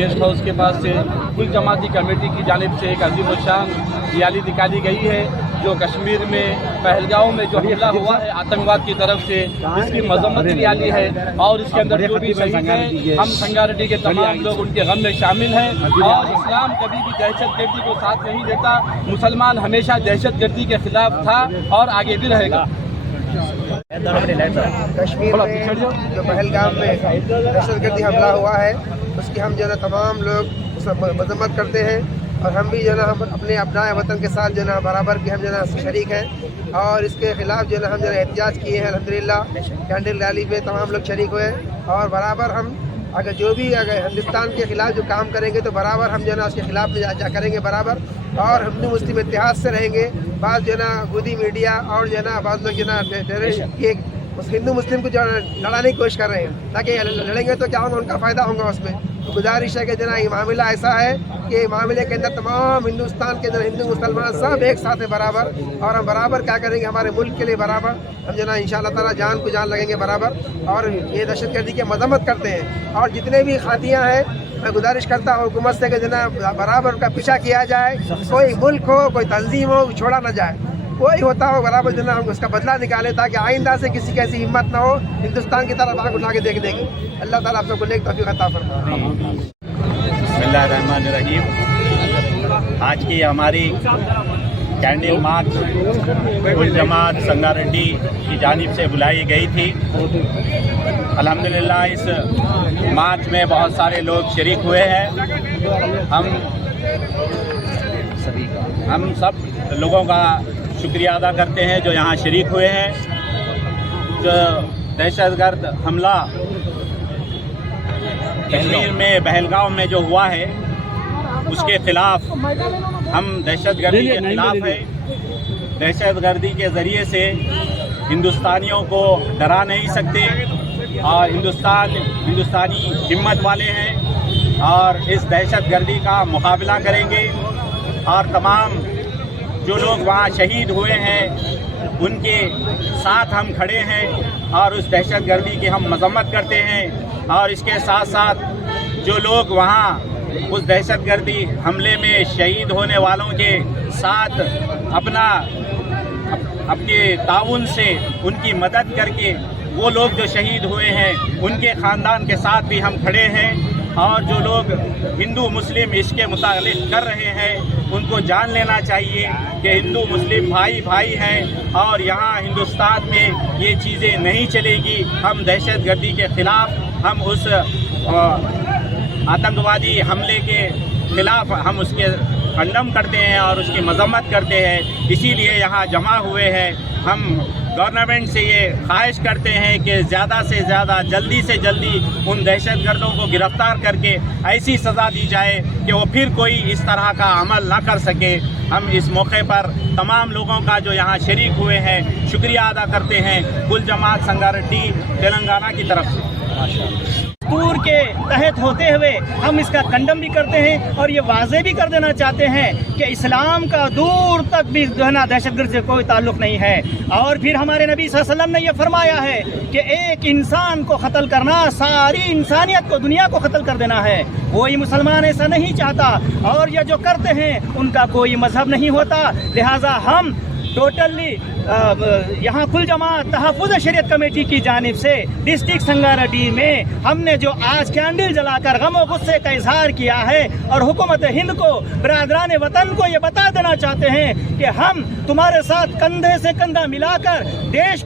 Guest house के पास से कुल जमाती कमेटी की जानिब से एक अजीम शान रैली निकाली गई है जो कश्मीर में पहलगांव में जो हमला हुआ है आतंकवाद की तरफ से, इसकी मजम्मत रैली है। और इसके अंदर जो भी शहीद हैं, हम संगारेड्डी के तमाम लोग उनके गम में शामिल हैं। और इस्लाम कभी भी दहशतगर्दी को साथ नहीं देता, मुसलमान हमेशा दहशतगर्दी के खिलाफ था और आगे भी रहेगा। कश्मीर में जो पहलगाम में दहशतगर्दी हमला हुआ है उसकी हम जो है तमाम लोग मजम्मत करते हैं और हम भी जो है हम अपने अपनाए वतन के साथ जो है बराबर की हम जो है शरीक हैं और इसके ख़िलाफ़ जो है हम जो है एहतजाज किए हैं। अल्हम्दुलिल्लाह कैंडल रैली में तमाम लोग शरीक हुए और बराबर हम अगर जो भी अगर हिंदुस्तान के ख़िलाफ़ जो काम करेंगे तो बराबर हम जो है ना उसके ख़िलाफ़ जा करेंगे बराबर और हिंदू मुस्लिम इत्तेहाद से रहेंगे। बाद जो है ना गोदी मीडिया और जो है ना बाद लोग जो है ना टेररिस्ट उस हिंदू मुस्लिम को जो लड़ाने की कोशिश कर रहे हैं ताकि लड़ेंगे तो क्या होगा, उनका फ़ायदा होगा उसमें। तो गुजारिश है कि जो ना ये मामला ऐसा है कि मामले के अंदर तमाम हिंदुस्तान के अंदर हिंदू मुसलमान सब एक साथ हैं बराबर और हम बराबर क्या करेंगे हमारे मुल्क के लिए बराबर हम जो ना इंशाअल्लाह ताला जान को जान लगेंगे बराबर और ये दहशतगर्दी की मजम्मत करते हैं। और जितने भी खातियाँ हैं मैं गुजारिश करता हूँ हुकूमत से कि जो ना बराबर का पीछा किया जाए, कोई मुल्क हो कोई तंजीम हो छोड़ा ना जाए, कोई होता हो बराबर जो ना हम उसका बदला निकाले ताकि आइंदा से किसी की ऐसी हिम्मत ना हो हिंदुस्तान की तरफ आँख उठा के देख देगी। अल्लाह ताला आप सबको नेक तौफीक अता फरमाए। बिस्मिल्लाहिर्रहमानिर्रहीम। आज की हमारी कैंडल मार्च कुल जमात संगारेड्डी की जानिब से बुलाई गई थी। अल्हम्दुलिल्लाह इस मार्च में बहुत सारे लोग शरीक हुए हैं। हम सब लोगों का शुक्रिया अदा करते हैं जो यहाँ शरीक हुए हैं। जो दहशतगर्द हमला कश्मीर में पहलगाम में जो हुआ है उसके खिलाफ हम दहशतगर्दी के खिलाफ है। दहशतगर्दी के ज़रिए से हिंदुस्तानियों को डरा नहीं सकते और हिंदुस्तानी हिम्मत वाले हैं और इस दहशतगर्दी का मुकाबला करेंगे। और तमाम जो लोग वहाँ शहीद हुए हैं उनके साथ हम खड़े हैं और उस दहशतगर्दी की हम मजम्मत करते हैं। और इसके साथ साथ जो लोग वहाँ उस दहशतगर्दी हमले में शहीद होने वालों के साथ अपने ताउन से उनकी मदद करके वो लोग जो शहीद हुए हैं उनके ख़ानदान के साथ भी हम खड़े हैं। और जो लोग हिंदू मुस्लिम इसके मुतालिक कर रहे हैं उनको जान लेना चाहिए कि हिंदू मुस्लिम भाई भाई हैं और यहाँ हिंदुस्तान में ये चीज़ें नहीं चलेगी। हम दहशतगर्दी के ख़िलाफ़ हम उस आतंकवादी हमले के ख़िलाफ़ हम उसके खंडन करते हैं और उसकी मजम्मत करते हैं। इसीलिए यहाँ जमा हुए हैं। हम गवर्नमेंट से ये ख्वाहिश करते हैं कि ज़्यादा से ज़्यादा जल्दी से जल्दी उन दहशतगर्दों को गिरफ़्तार करके ऐसी सज़ा दी जाए कि वो फिर कोई इस तरह का अमल ना कर सके। हम इस मौके पर तमाम लोगों का जो यहाँ शरीक हुए हैं शुक्रिया अदा करते हैं कुल जमात संगारेड्डी तेलंगाना की तरफ से। दस्तूर के तहत होते हुए हम इसका खंडन भी करते हैं और ये वाज़े भी कर देना चाहते हैं कि इस्लाम का दूर तक भी जो है ना दहशतगर्द से कोई ताल्लुक़ नहीं है। और फिर हमारे नबी सल्लल्लाहु अलैहि वसल्लम ने यह फरमाया है कि एक इंसान को कत्ल करना सारी इंसानियत को दुनिया को कत्ल कर देना है। कोई मुसलमान ऐसा नहीं चाहता और ये जो करते हैं उनका कोई मजहब नहीं होता। लिहाजा हम टोटली यहाँ कुल जमात तहफ़्फ़ुज़ शरीयत कमेटी की जानिब से डिस्ट्रिक्ट संगारेड्डी में हमने जो आज कैंडल जलाकर गम और गुस्से का इजहार किया है और हुकूमत हिंद को, बरादरान वतन को ये बता देना चाहते हैं कि हम तुम्हारे साथ कंधे से कंधा मिलाकर देश